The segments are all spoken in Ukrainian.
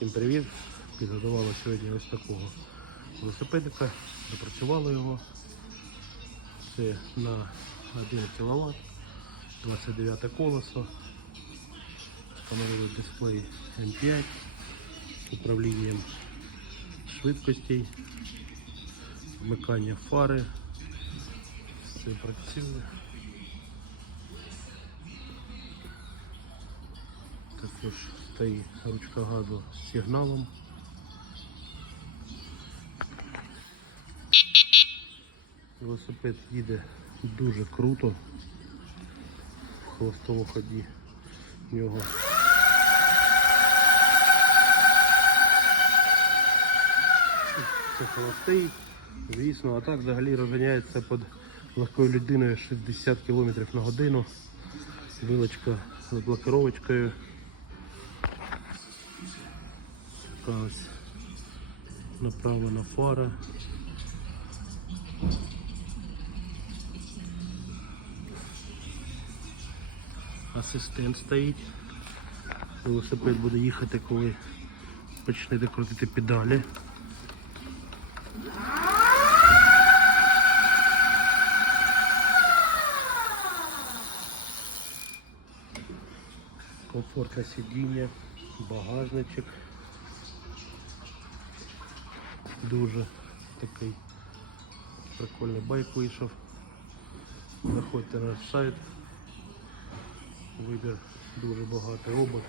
Всім привіт! Підготували сьогодні ось такого велосипедика, допрацювали його. Це на 1 кВт, 29 колесо. Встановили дисплей М5 з управлінням швидкостей, вмикання фари. Все працює. Також стоїть ручка газу з сигналом. Велосипед їде дуже круто. В холостому ході в нього. Це холостий, звісно, а так взагалі розганяється під легкою людиною 60 км на годину. Вилочка з блокировочкою. Така ось направлена фара. Асистент стоїть. Велосипед буде їхати, коли почнете крутити педалі. Комфортне сидіння, багажничок. Дуже такий прикольний байк вийшов. Заходьте на сайт. Вибір дуже багатий робот.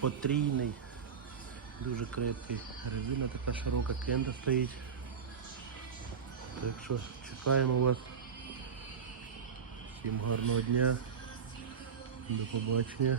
Потрійний, дуже крепкий. Резина така широка, кенда стоїть. Так що чекаємо вас. Всім гарного дня. До побачення.